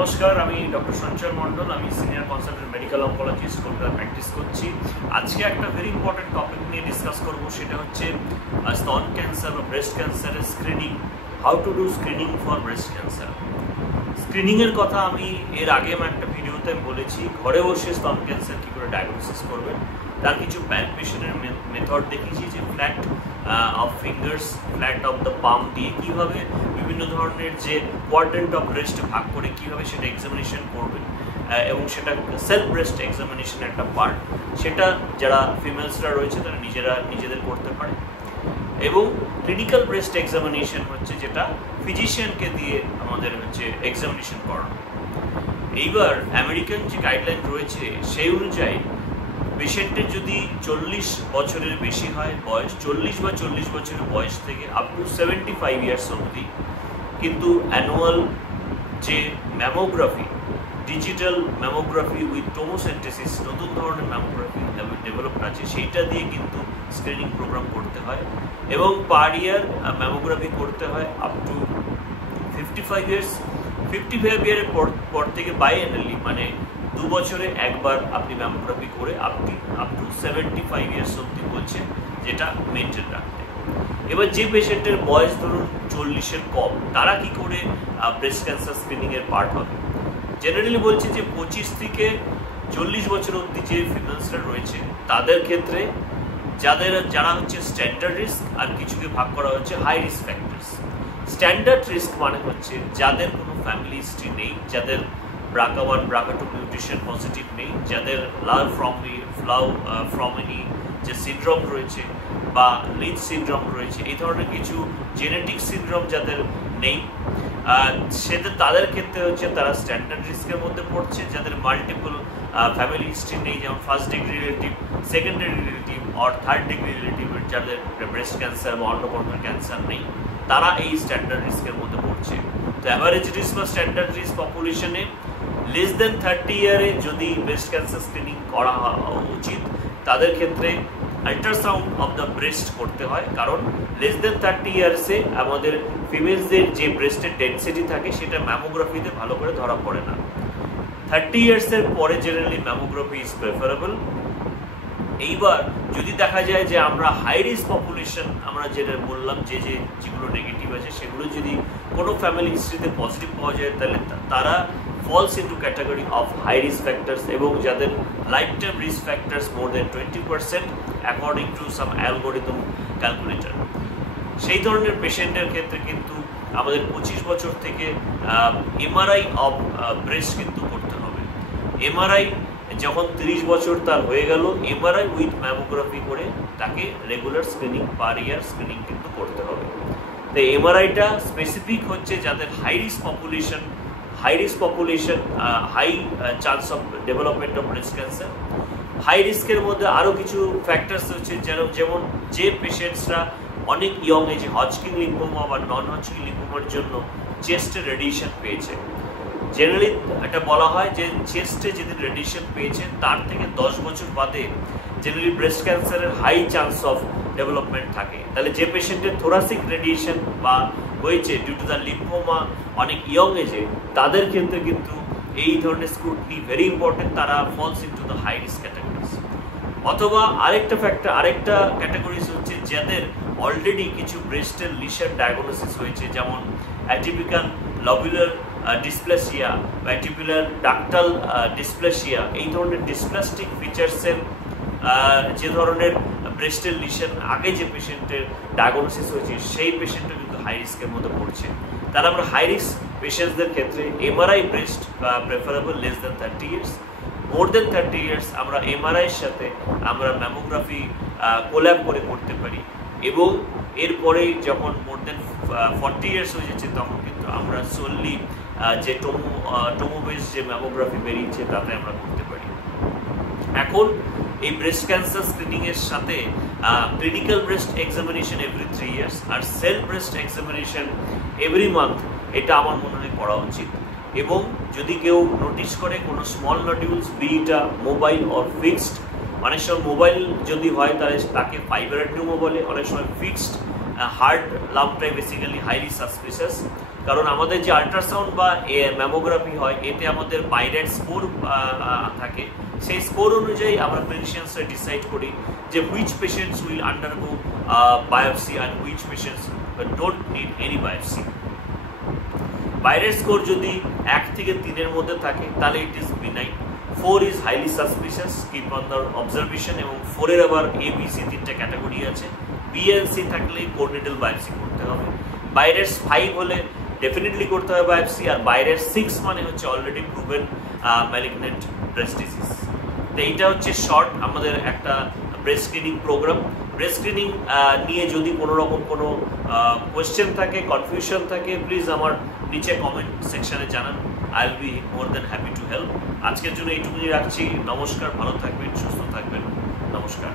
নমস্কার, আমি ডক্টর সঞ্চয় মণ্ডল। আমি সিনিয়র কনসালটেন্ট মেডিকেল অনকোলজিস্ট কলকাতায় প্র্যাকটিস করছি। আজকে একটা ভেরি ইম্পর্টেন্ট টপিক নিয়ে ডিসকাস করব, সেটা হচ্ছে স্তন ক্যান্সার বা ব্রেস্ট ক্যান্সারের screening. How to do screening for breast cancer. স্ক্রিনিংয়ের কথা আমি এর আগে একটা ভিডিওতে বলেছি। ঘরে বসে স্তন ক্যান্সার কী করে ডায়াগনোসিস করবেন, তার কিছু প্যালপেশনের মেথড দেখিয়েছি, যে flat of fingers, flat of the palm দিয়ে কীভাবে বিভিন্ন ধরনের যে কোয়াড্রেন্ট অফ ব্রেস্ট ভাগ করে কীভাবে সেটা এক্সামিনেশন করবেন, এবং সেটা সেলফ ব্রেস্ট এক্সামিনেশন একটা পার্ট। সেটা যারা ফিমেলসরা রয়েছে তারা নিজেদের করতে পারে। এবং ক্লিনিক্যাল ব্রেস্ট এক্সামিনেশন হচ্ছে যেটা ফিজিশিয়ানকে দিয়ে আমাদের হচ্ছে এক্সামিনেশন করানো। এইবার আমেরিকান যে গাইডলাইন রয়েছে সেই অনুযায়ী পেশেন্টের যদি 40 বছরের বেশি হয় বয়স, 40 বা 40 বছরের বয়স থেকে আপ টু 75 ইয়ার্স অবধি কিন্তু অ্যানুয়াল যে ম্যামোগ্রাফি, ডিজিটাল ম্যামোগ্রাফি উইথ টোমোসেন্টেসিস, নতুন ধরনের ম্যামোগ্রাফি ডেভেলপড আছে, সেইটা দিয়ে কিন্তু স্ক্রিনিং প্রোগ্রাম করতে হয়। এবং পার ইয়ার ম্যামোগ্রাফি করতে হয় আপ টু 55 ইয়ার্স। 55 ইয়ারের পর থেকে বাইএনালি মানে 2 বছরে একবার আপনি ম্যামোগ্রাফি করে আপ টু 75 ইয়ার্স অবধি বলছে, যেটা মেনটেন রাখতে। এবার যে পেশেন্টের বয়স ধরুন 40-এর কম, তারা কি করে ব্রেস্ট ক্যান্সার স্ক্রিনিংয়ের পার্ট হবে? জেনারেলি বলছে যে 25 থেকে 40 বছর অবধি যে ফিমেলসরা রয়েছে তাদের ক্ষেত্রে যারা হচ্ছে স্ট্যান্ডার্ড রিস্ক, আর কিছুকে ভাগ করা হচ্ছে high risk factors. Standard risk মানে হচ্ছে যাদের কোনো ফ্যামিলি হিস্ট্রি নেই, যাদের BRCA1 BRCA2 মিউটেশন পজিটিভ নেই, যাদের ফ্রমিনি যে সিনড্রোম রয়েছে বা লিঞ্চ সিনড্রোম রয়েছে, এই ধরনের কিছু জেনেটিক সিনড্রোম যাদের নেই, তাদের ক্ষেত্রে হচ্ছে তারা স্ট্যান্ডার্ড রিস্কের মধ্যে পড়ছে। যাদের মাল্টিপল ফ্যামিলি হিস্ট্রি নেই, যেমন first degree relative, secondary relative আর থার্ড ডিগ্রি রিলেটিভ, যাদের ব্রেস্ট ক্যান্সার বা অন্য কোনো ক্যান্সার নেই, তারা এই স্ট্যান্ডার্ড রিস্কের মধ্যে পড়ছে। তো অ্যাভারেজ রিস্ক বা স্ট্যান্ডার্ড রিস্ক পপুলেশনে লেস দেন 30 ইয়ারে যদি ব্রেস্ট ক্যান্সার স্ক্রিনিং করা উচিত, তাদের ক্ষেত্রে আল্ট্রাসাউন্ড অফ দ্য ব্রেস্ট করতে হয়। কারণ লেস দেন 30 ইয়ার্সে আমাদের ফিমেলসদের যে ব্রেস্টের ডেন্সিটি থাকে সেটা ম্যামোগ্রাফিতে ভালো করে ধরা পড়ে না। 30 ইয়ার্সের পরে জেনারেলি ম্যামোগ্রাফি ইজ প্রেফারেবল। এইবার যদি দেখা যায় যে আমরা হাই রিস্ক পপুলেশন, আমরা যেটা বললাম যেগুলো নেগেটিভ আছে, সেগুলো যদি কোনো ফ্যামিলি হিস্ট্রিতে পজিটিভ পাওয়া যায়, তাহলে তারা falls into category of high risk factors, এবং যাদের lifetime risk factors more than 20% according to some algorithm calculator, সেই ধরনের পেশেন্টের ক্ষেত্রে কিন্তু আমাদের 25 বছর থেকে এমআরআই অফ ব্রেস্ট কিন্তু করতে হবে। এমআরআই যখন 30 বছর তার হয়ে গেল, এমআরআই উইথ ম্যামোগ্রাফি করে তাকে regular screening per year screening কিন্তু করতে হবে। তো এমআরআইটা স্পেসিফিক হচ্ছে যাদের high chance of development of breast cancer. High রিস্কের মধ্যে আরও কিছু ফ্যাক্টরস হচ্ছে, যেমন যে পেশেন্টসরা অনেক ইয়ং এজে হজকিন লিম্ফোমা বা নন হজকিন লিম্ফোমার জন্য চেস্টে রেডিয়েশন পেয়েছে। জেনারেলি এটা বলা হয় যে চেস্টে যেদিন রেডিয়েশন পেয়েছে তার থেকে 10 বছর বাদে জেনারেলি ব্রেস্ট ক্যান্সারের হাই চান্স অফ ডেভেলপমেন্ট থাকে। তাহলে যে পেশেন্টের থোরাসিক রেডিয়েশন বা হয়েছে ডিউ টু দ্য লিম্ফোমা অনেক ইয়ং এজে, তাদের ক্ষেত্রে কিন্তু এই ধরনের স্ক্রুটনি ভেরি ইম্পর্টেন্ট, তারা falls into the high risk categories. অথবা আরেকটা ক্যাটাগরিজ হচ্ছে যাদের অলরেডি কিছু ব্রেস্টের লিশন ডায়াগনোসিস হয়েছে, যেমন অ্যাটিপিক্যাল লবুলার ডিসপ্লেসিয়া বা অ্যাটিপিক্যাল ডাক্টাল ডিসপ্লেসিয়া, এই ধরনের ডিসপ্লাস্টিক ফিচার্সের যে ধরনের ব্রেস্টের লিশন আগে যে পেশেন্টের ডায়াগনোসিস হয়েছে, সেই পেশেন্টও কিন্তু হাই রিস্কের মধ্যে পড়ছে। তাহলে আমরা হাই রিস্ক পেশেন্টসদের ক্ষেত্রে MRI breast preferable less than 30 years. More than 30 years আমরা এমআরআইয়ের সাথে আমরা ম্যামোগ্রাফি কোল্যাব করে করতে পারি, এবং এরপরে যখন মোর দেন 40 ইয়ার্স হয়ে যাচ্ছে, তখন কিন্তু আমরা solely যে টোমো বেস যে ম্যামোগ্রাফি বেরিয়েছে তাতে আমরা করতে পারি। এখন এই ব্রেস্ট ক্যান্সার স্ক্রিনিংয়ের সাথে clinical breast examination every 3 years আর self breast examination every month, এটা আমার মনে হয় করা উচিত। এবং যদি কেউ নোটিস করে কোনো small nodules, beta mobile or fixed, অনেক সময় মোবাইল যদি হয় তাহলে তাকে ফাইব্রয়েড টিউমার বলে, অনেক সময় ফিক্সড হার্ড লাম্পটাই বেসিক্যালি হাইলি সাসপিশিয়াস। কারণ আমাদের যে আল্ট্রাসাউন্ড বা ম্যামোগ্রাফি হয় এতে আমাদের বাইরের স্কোর থাকে, সেই স্কোর অনুযায়ী আমরা ক্লিনিশিয়ানসরা ডিসাইড করি যে which patients will undergo biopsy and which patients don't need any biopsy. বাইরের স্কোর যদি 1 থেকে 3-এর মধ্যে থাকে তাহলে it is benign, 4 is highly suspicious, keep under observation, এবং 4-এর আবার ABC 3টে ক্যাটাগরি আছে। B and C থাকলে কোর নিডল বায়োপসি করতে হবে। বাইরের 5 হলে ডেফিনেটলি করতে হবে বায়োপসি, আর বাইরের 6 মানে হচ্ছে already proven malignant breast disease. তো এইটা হচ্ছে শর্ট আমাদের একটা breast screening programme. Breast screening নিয়ে যদি কোনো রকম কোনো কোয়েশ্চেন থাকে, কনফিউশন থাকে, প্লিজ আমার নিচে কমেন্ট সেকশনে জানান। I will be more than happy to help. আজকের জন্য এইটুকুনি রাখছি। নমস্কার, ভালো থাকবেন, সুস্থ থাকবেন। নমস্কার।